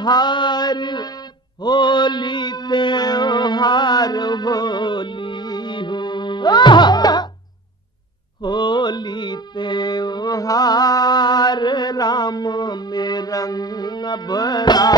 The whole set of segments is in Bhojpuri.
त्योहार होली त्योहार होली हो होली त्योहार राम में रंग भरा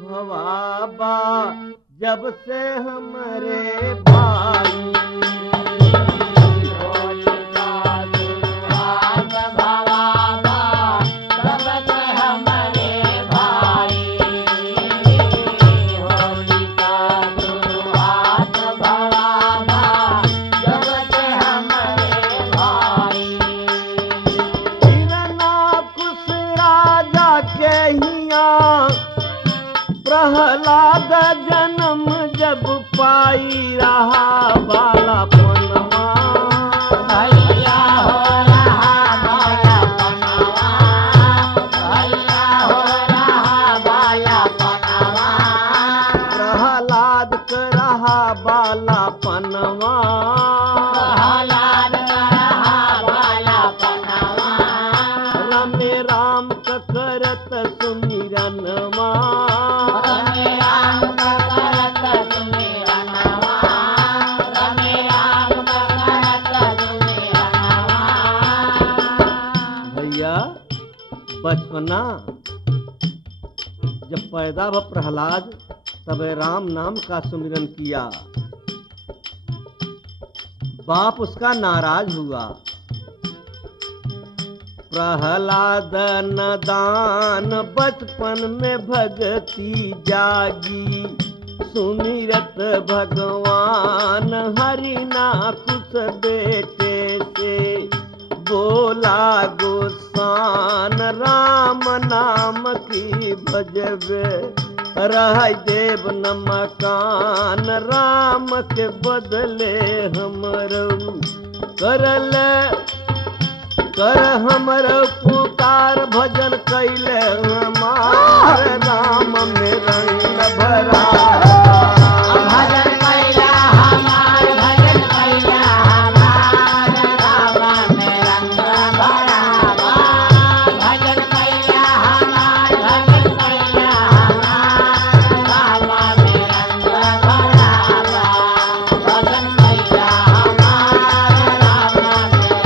भवाबा जब से हमारे भाई होली का शुरुआत भवाबा जब से हमारे भाई होली का शुरुआत भवाबा जब से हमारे भाई हिरना कुश राजा के हिया प्रहलाद जन्म जब पाई रहा बालापनवा भैया हो रहा बालापनवा भैया हो रहा बालापनवा प्रहलाद कर रहा बालापनवा प्रहलाद कर रहा बालापनवा रमे राम करत सुमिरनवा बचपना जब पैदा हुआ प्रहलाद तब राम नाम का सुमिरन किया। बाप उसका नाराज हुआ। प्रहलाद नदान बचपन में भक्ति जागी सुमिरत भगवान हरि ना कुछ बेटे से बोला गोसान राम नाम की भजबे रह देव न मकान राम के बदले हमरो कर हमर पुकार भजन कैले हमार राम में रंग भरा भजन कैला हमार भजन कैला हमार राम में रंग भरा भजन कैला हमार भजन कैला हमार राम में रंग भरा भजन कैला हमार राम में रंग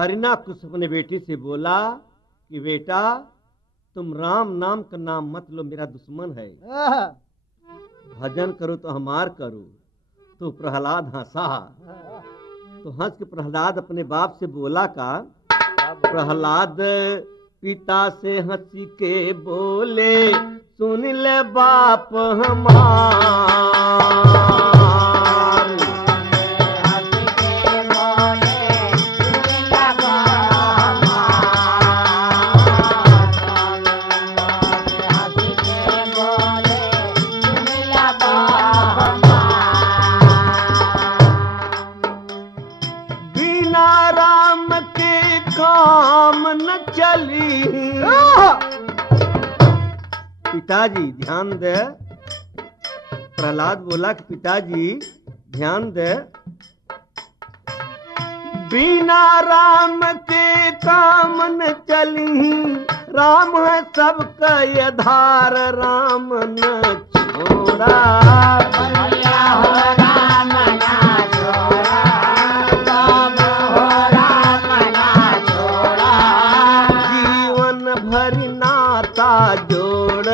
हरिना कुछ अपने बेटी से बोला कि बेटा तुम राम नाम का नाम मत लो, मेरा दुश्मन है। भजन करो तो हमार करो। तो प्रहलाद हंसा। तो हंस के प्रहलाद अपने बाप से बोला का प्रहलाद पिता से हंसी के बोले सुन ले बाप हमार काम न चली। पिताजी ध्यान दे। प्रहलाद बोला कि पिताजी ध्यान दे। बिना राम के काम न चली। राम है सबका आधार राम न छोड़ा। भैया हो राम ना छोड़ा। जोड़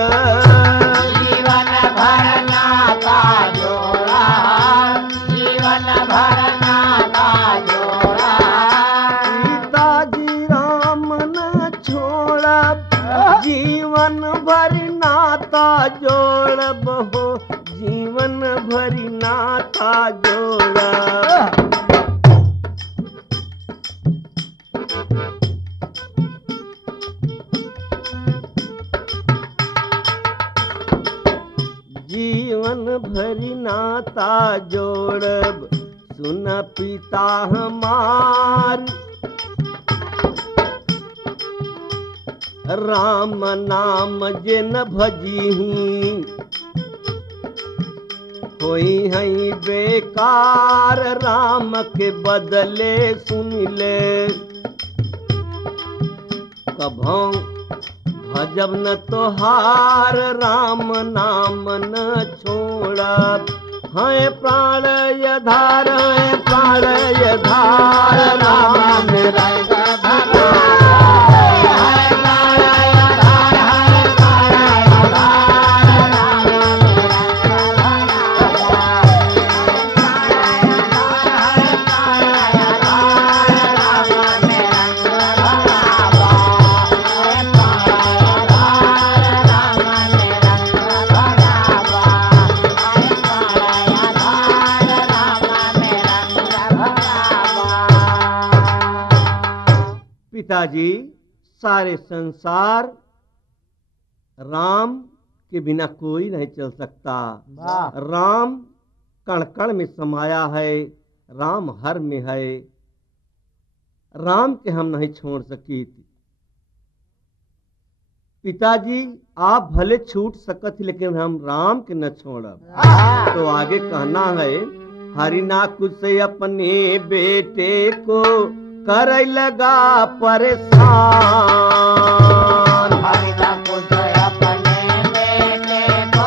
जीवन भर नाता जोड़ा। जीवन भर नाता जोड़ा। पिताजी राम हो जीवन भरी नाता जोड़ब। जीवन भरी नाता जोड़ब सुन पिता हमार, राम नाम जे न भजीही होई हई बेकार, राम के बदले सुन ले कभों भजब न तोहार, राम नाम न छोड़ब। है प्राण यधार है प्राण यधार, राम मेरा पिताजी सारे संसार राम के बिना कोई नहीं चल सकता। राम कण कण में समाया है, राम हर में है, राम के हम नहीं छोड़ सकी। पिताजी आप भले छूट सकत लेकिन हम राम के न छोड़ब। तो आगे कहना है हरिना कुछ अपने बेटे को कर लगा परेशान, हरिना कुछ अपने बेटे को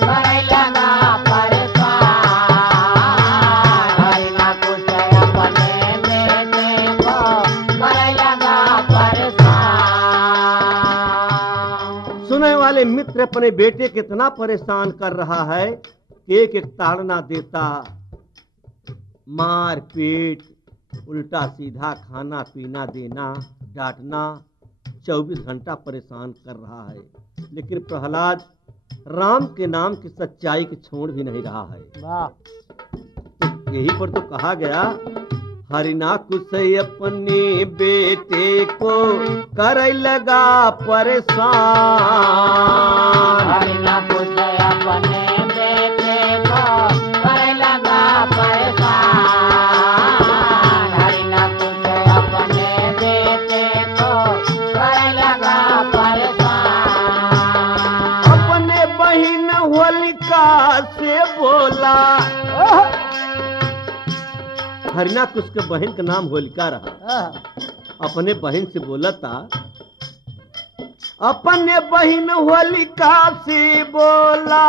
कर लगा परेशान, हरिना कुछ अपने बेटे को कर लगा परेशान। सुनने वाले मित्र अपने बेटे कितना परेशान कर रहा है, एक एक ताड़ना देता, मार पीट, उल्टा सीधा खाना पीना देना, डांटना, 24 घंटा परेशान कर रहा है। लेकिन प्रहलाद राम के नाम की सच्चाई की छोड़ भी नहीं रहा है। तो यही पर तो कहा गया हरिना कुछ अपने बेटे को कर लगा परेशान, हरिना कुछ अपने बेटे को कर लगा परेशान, हरिना कुछ अपने बेटे को कर लगा परेशान। अपने बहन होलिका से बोला, हरिना कुछ के बहन का नाम होलिका रहा। अपने बहन से बोला था, अपने बहन होलिका से बोला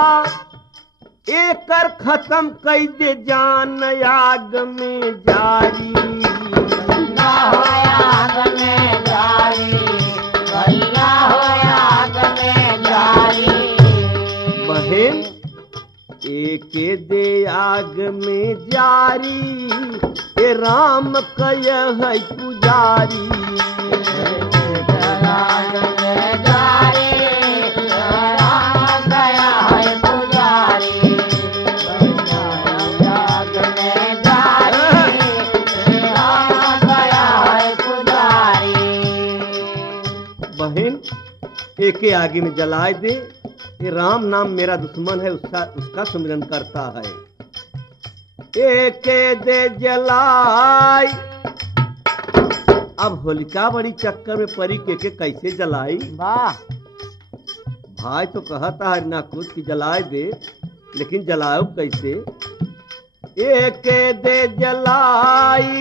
एकर खत्म कई दे जान आग में जारी, ना हो आग में जारी, भैया हो आग में जारी। बहन एक दे आग में जारी, ए राम कय है पुजारी, आग में जारी, राम गया है पुजारी, आग में जारी, राम गया है पुजारी। बहन एके आगे में जलाए दे, ये राम नाम मेरा दुश्मन है, उसका सुमिरन करता है। एके दे जलाई, अब होलिका बड़ी चक्कर में परी के कैसे जलाई। भाई तो कहता है ना कुछ की जलाए दे, लेकिन जलाओ कैसे। एके दे जलाई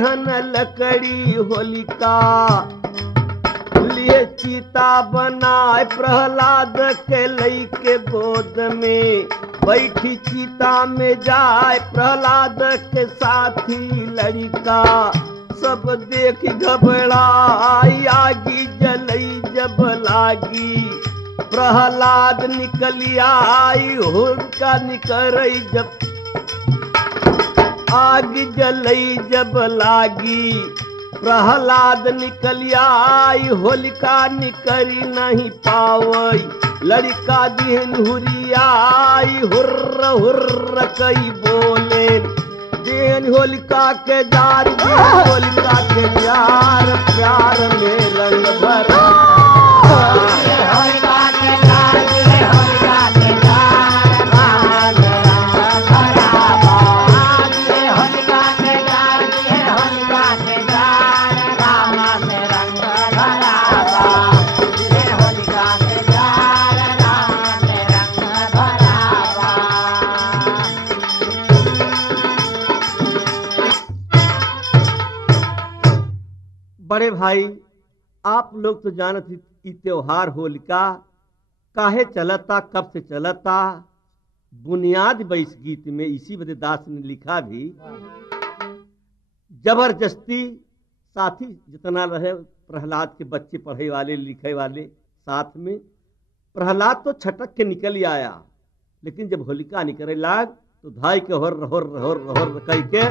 हन लकड़ी होलिका, लिए चीता बनाए प्रहलाद के लई के गोद में, बैठी चीता में जाए प्रहलाद के साथी लड़का, सब देख घबराई आगी जलई जब लागी, प्रहलाद निकली आई होलिका निकरई जब, आग जलई जब लागी, प्रहलाद निकल आई होलिका निकरी नहीं पावई, लड़का दिहन हुरियाई हुर्र हुर्र कई बोले देन होलिका के जार देन होलिका के जार प्यार में रंग भरा होलिका के जार होलिका के जार राम रंग भरा होलिका के जार होलिका के जार राम में रंग भरा होलिका के जार राम में रंग भरा। बड़े भाई आप लोग तो जानत ही ई त्योहार होलिका काहे चलता कब से चलता बुनियाद बैस गीत में इसी वजह दास ने लिखा भी जबरदस्ती साथी जितना रहे प्रहलाद के बच्चे पढ़े वाले लिखे वाले साथ में प्रहलाद तो छटक के निकल ही आया लेकिन जब होलिका निकले लाग तो धाई के होर्र होर्र होर्र होर्र कह के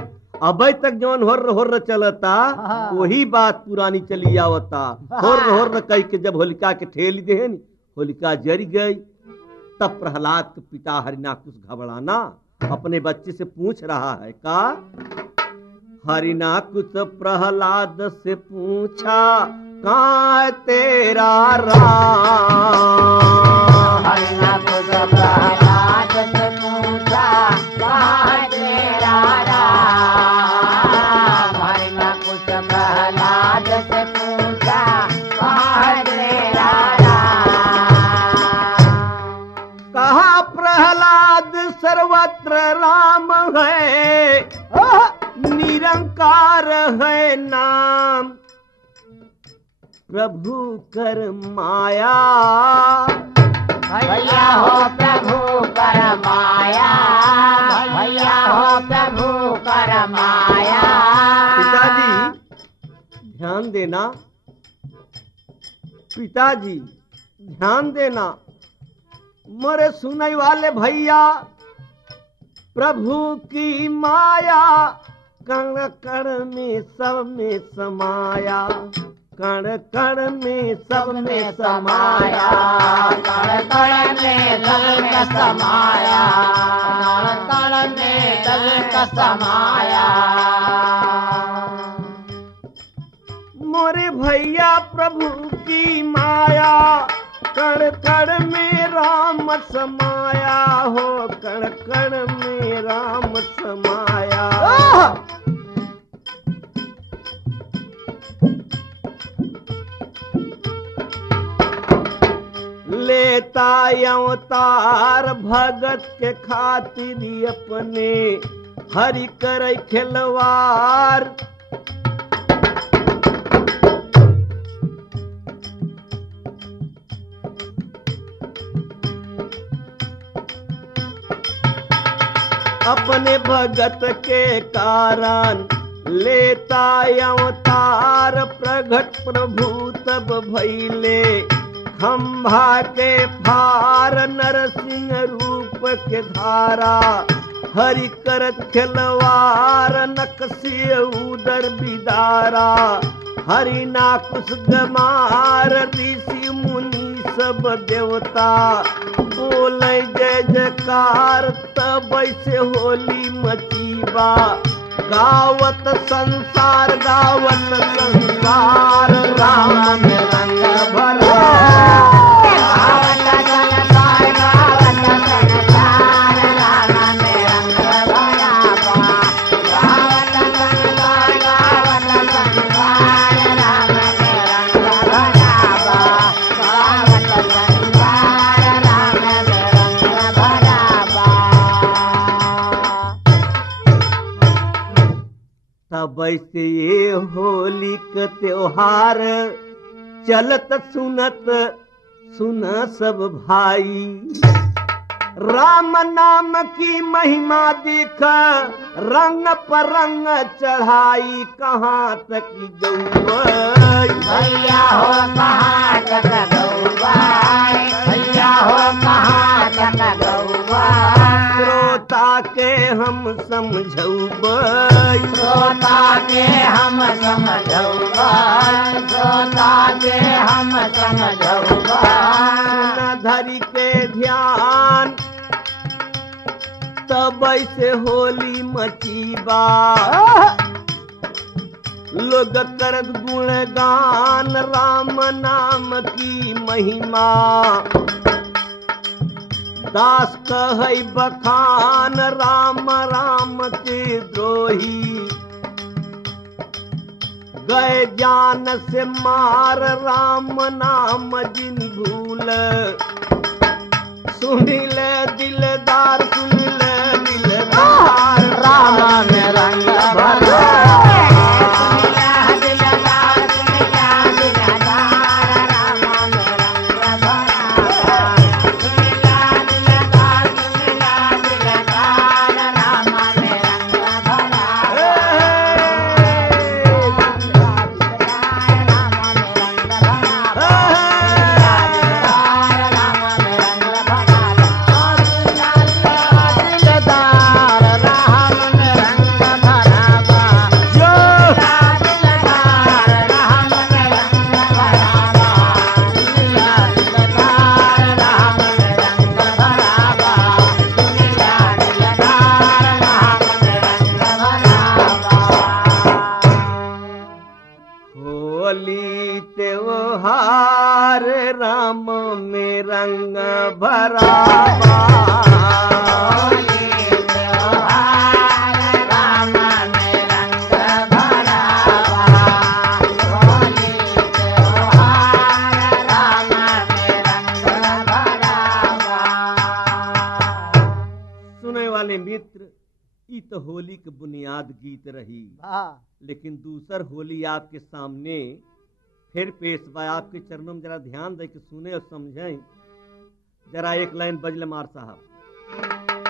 अबे तक जौन होर्र होर्र चलता वही बात पुरानी चली आवता होर्र होर्र कह के जब होलिका के ठेल दे होलिका जरी गई तब प्रहलाद के पिता हरिनाकुश घबराना अपने बच्चे से पूछ रहा है का हरिनाकुश प्रहलाद से पूछा कहाँ तेरा राम हरिनाकुश प्रहलाद से पूछा कहाँ तेरा राम हरिनाकुश प्रहलाद से पूछा कहाँ तेरा राम कहा प्रहलाद सर्वत्र राम है निरंकार है नाम प्रभु कर माया भैया हो प्रभु कर माया भैया हो प्रभु कर माया। पिताजी ध्यान देना पिताजी ध्यान देना मरे सुनने वाले भैया प्रभु की माया कण कण में सब में समाया कण कण में सब में समाया कण कण में दल का समाया कण कण में दल का समाया। मोरे भैया प्रभु की माया कण कण में राम समाया हो कण कण में राम समाया। लेता अवतार भगत के खातिर अपने हरि कर खिलवार अपने भगत के कारण लेता अवतार प्रगट प्रभु तब भैले खंभा के फार नरसिंह रूप के धारा हरि करत खिलवार नकसी उदर बिदारा हरि नाकुश गमार ऋषि मुनि सब देवता बोले जय जयकार तब ऐसे होली मचीबा गावत संसार राम में रंग भरा गावत संसार गावत संसार राम में रंग भरा गावत संसार गावत संसार राम में रंग भरा गावत संसार राम में रंग भरा। तब ऐसे ये होली का त्योहार चलत सुनत सुन सब भाई राम नाम की महिमा देख रंग पर रंग चढ़ाई कहाँ तक गई भैया हो कहाँ तक गौवाई भैया हो कहाँ तक गौवाई श्रोता के हम समझौबै श्रोता के हम समझौबा श्रोता के हम समझौबा न धरी के ध्यान तब से होली मचीबा लोग करत गुणगान राम नाम की महिमा दास कहै बखान राम राम के द्रोही गए जान से मार राम नाम जिन भूल सुनिल दिलदार सुनिल दिलदार राम में रंग भरा सुनिया दिलदार सुनिया दिलदार राम में रंग भरा सुनिया दिलदार सुनिया दिलदार राम में रंग भरा होली त्योहार राम में रंग भरावा होली त्योहार राम में रंग भरावा होली त्योहार राम में रंग भरावा सुने वाले मित्र ई तो होली के बुनियाद गीत रही लेकिन दूसर होली आपके सामने फिर पेश बा आपके चरणों में जरा ध्यान दे के सुने और समझें जरा एक लाइन बजले मार साहब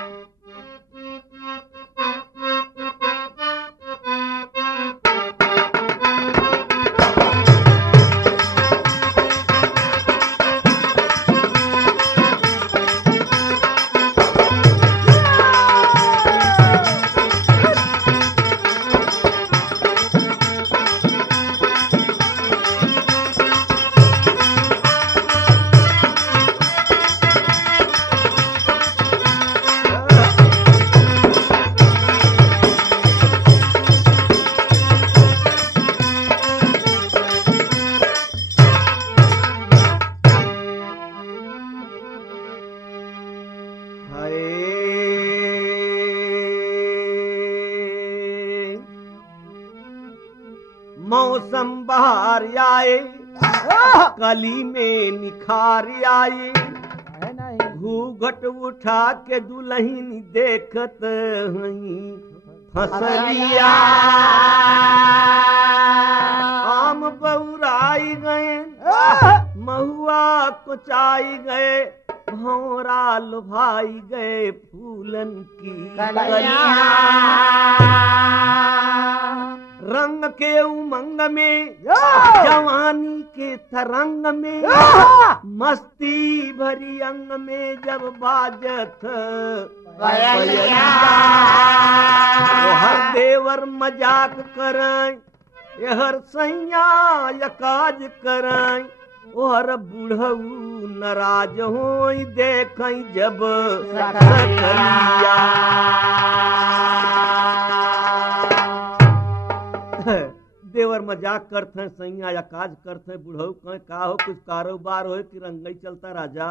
मौसम बहार आए कली में निखार आए घूंघट उठा के दुल्हन देखत हई फसलिया आम बउराई गए महुआ कुचाई गए भौरा लुभाई गए फूलन की कलियां रंग के उमंग में जवानी के तरंग में मस्ती भरी अंग में जब बाजत बयलिया वो हर देवर मजाक करय हर सैया यकाज करय और बूढ़ऊ नाराज होई देखई जब सकलिया देवर मजाक करते हैं सैया या काज करते हैं बुढ़ऊ कहे का हो कुछ कारोबार हो कि रंगई चलता राजा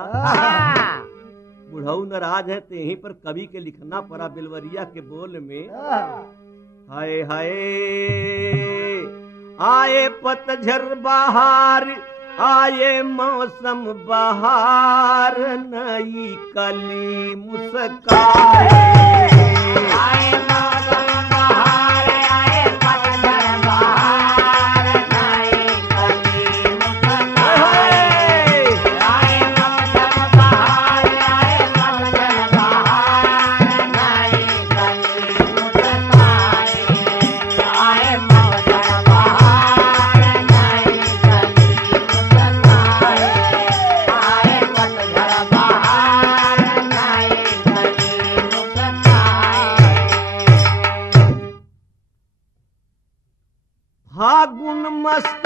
बुढ़ऊ नाराज है तो यहीं पर कवि के लिखना पड़ा बिलवरिया के बोल में हाय हाय आए पतझर बहार आए मौसम बहार नई कली मुस्काए आए मौसम बहार आए पतझर बहार नई कली मुस्काए आए मौसम बहार आए पतझर बहार नई कली मुस्काए आए मौसम बहार नई कली मुस्काए आए पतझर बहार नई कली मुस्काए मस्त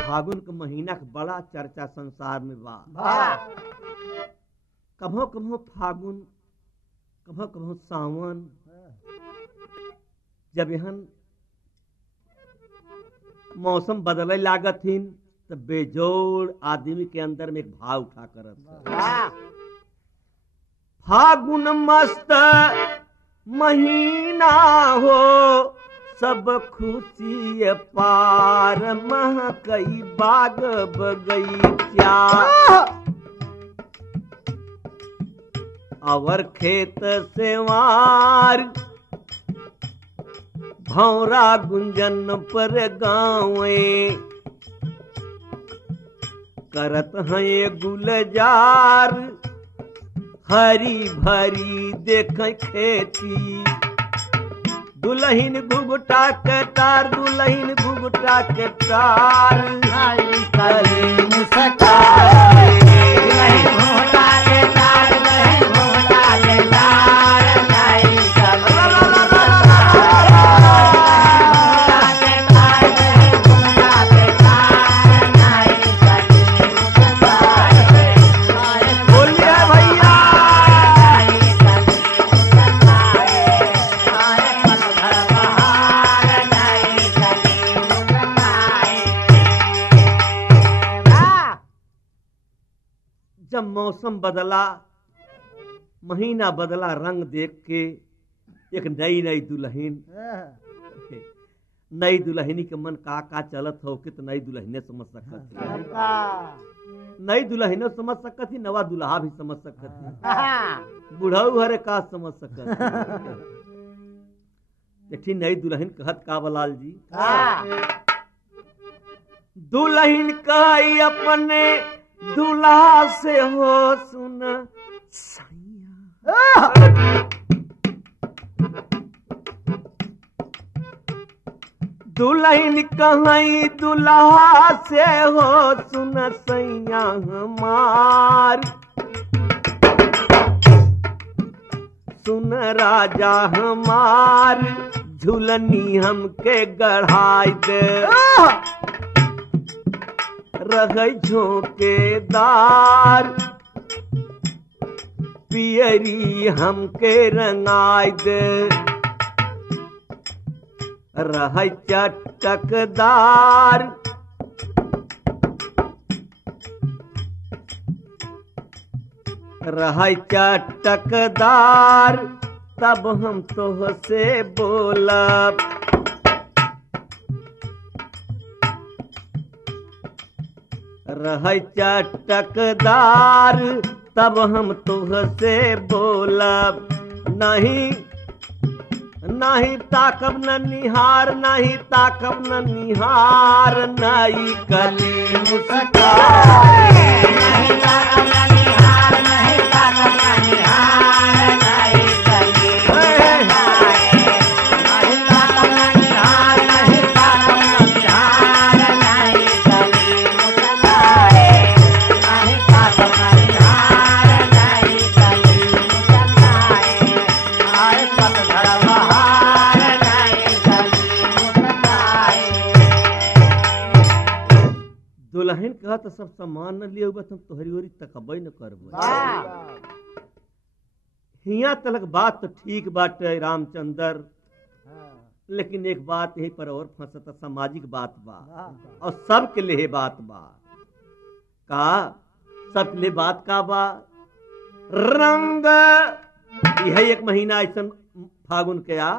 फागुन के महीना के बड़ा चर्चा संसार में बा। कभो कभो फागुन कभो कभो सावन, जब यहाँ मौसम बदले लागत हिन तो बेजोड़ आदमी के अंदर में एक भाव उठा करत। फागुन मस्त महीना हो, सब खुशी पार महकई बाग बगीचा, और खेत सेवार भौरा गुंजन पर गाँवे, करत हैं गुलजार हरी भरी देख खेती। दुल्हन घुघटा के तार, दुल्हन घुघटा के तार, आई कली मुस्काए, दुल्हन घुघटा के तार, दुल्हन घुघटा के तार, आई कली जब मौसम बदला, महीना बदला, रंग देख के एक नई नई दुल्हन, नई दुल्हनी के मन का चलत हो कि तो नई दुल्हने समझ सकत, नई दुल्हने समझ सकत ही, नवा दुल्हा भी समझ सकत, बुढ़ऊ हरे का समझ सकत। देखी नई दुल्हन कहत का बलाल जी, दुल्हन कही अपने दूल्हा से हो सुन सैया, दुल्हन कहीं दूल्हा से हो सुन सैया हमार, सुन राजा हमार, झुलनी हमके गढ़ाई दे, रह झोंकेदार पियरी हमके रंगाई दे, रह चटकदार रह चटकदार, तब हम तोह से बोलब, रह चटकदार, तब हम तुह से बोलब, नहीं नहीं ताकब न निहार, नहीं ताकब न निहार, नई कली मुस्काए, नहीं ताकब न निहार, नहीं ताकब न निहार, नई कली मुस्काए, नहीं ताकब न निहार, नहीं ताकब न निहार, नई कली मुस्काए, नहीं ताकब न निहार, नई कली मुस्काए, आए पतझड़ बहार, नई कली मुस्काए। दुल्हन कहा तो सब सामान न लिए हुआ, तुम तोहरी ओरी तकबई न करबो। हिया तलक बात तो ठीक बाटे रामचंद्र, लेकिन एक बात यही पर और फंसता, सामाजिक बात बा और सबके लिए बात बा। का सबके लिए बात का बा? रंग यह एक महीना ऐसा फागुन के आ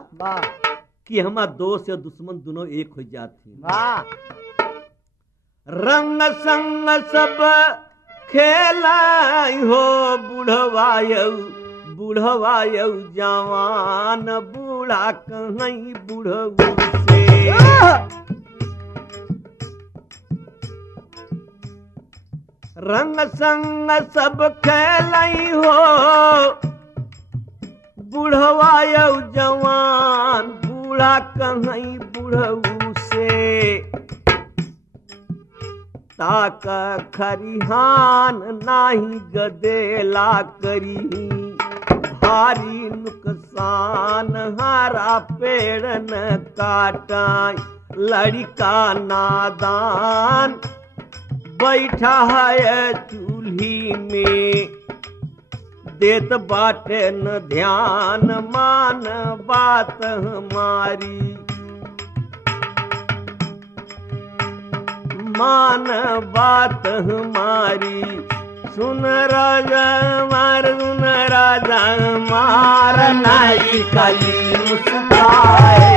कि हमार दोस्त या दुश्मन दोनों एक हो जाते। रंग संग सब खेलाई हो, बुढ़वायु जवान, बूढ़ा कहीं बुढ़ऊ से। रंग संग सब खेलाई हो, बुढ़वायु जवान, बूढ़ा कहीं बुढ़ऊ से। ताक खरिहान नाही गदेला करी, भारी नुकसान हरा पेड़ न काटाई, लड़का नादान बैठा है चूल्ही में, देत बाटे न ध्यान मान बात हमारी, मान बात हमारी। सुन राजा मार नाई कली मुस्काए,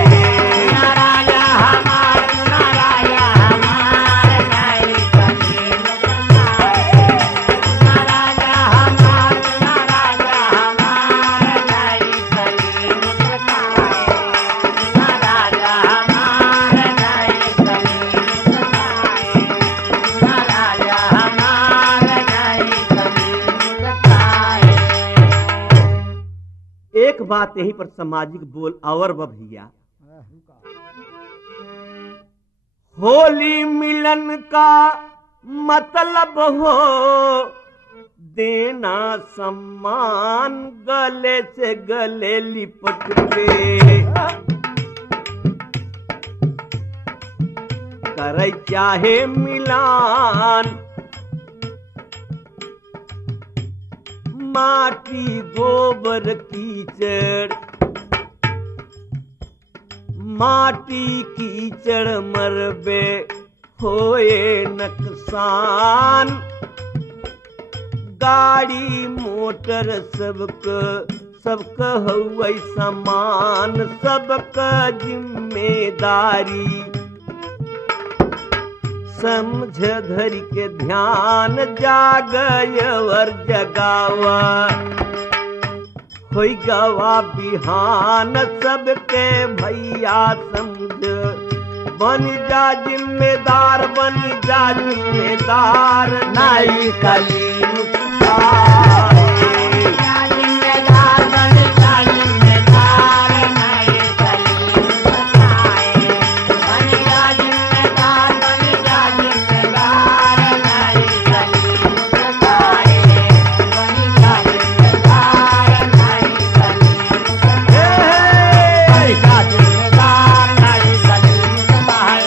एक बात यहीं पर सामाजिक बोल और भैया, होली मिलन का मतलब हो देना सम्मान, गले से गले लिपट के करे चाहे मिलान, माटी गोबर कीचड़, माटी कीचड़ मरबे होए नुकसान, गाड़ी मोटर सबका हुए समान, सबका जिम्मेदारी समझ धरी के ध्यान, जागयवर जगावा होई गवा बिहान, सबके भैया समझ बन जा जिम्मेदार, बन जा जिम्मेदार, नाई कली मुस्काए, जिम्मेदार बन जा जिम्मेदार, नाई कली मुस्काए, बन जा जिम्मेदार, बन जा जिम्मेदार, नाई कली मुस्काए, बन जा जिम्मेदार, नाई कली मुस्काए,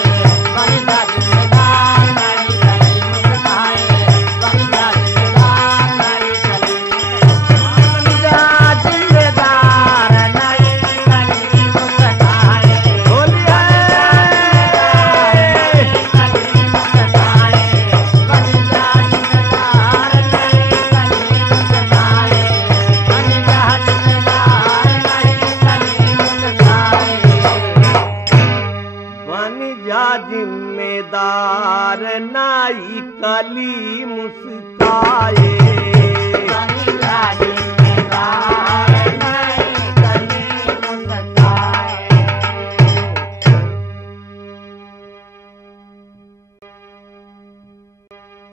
बन जा जिम्मेदार, नाई कली मुस्काए, बन जा जिम्मेदार, नाई कली मुस्काए, बन जा जिम्मेदार, नाई कली, बन जा जिम्मेदार, नाई कली मुस्काए, होली है कली मुस्काए, बन जा जिम्मेदार, नाई कली मुस्काए, बन जा जिम्मेदार, नाई कली मुस्काए, बन जा जिम्मेदार, नाई कली मुस्काए।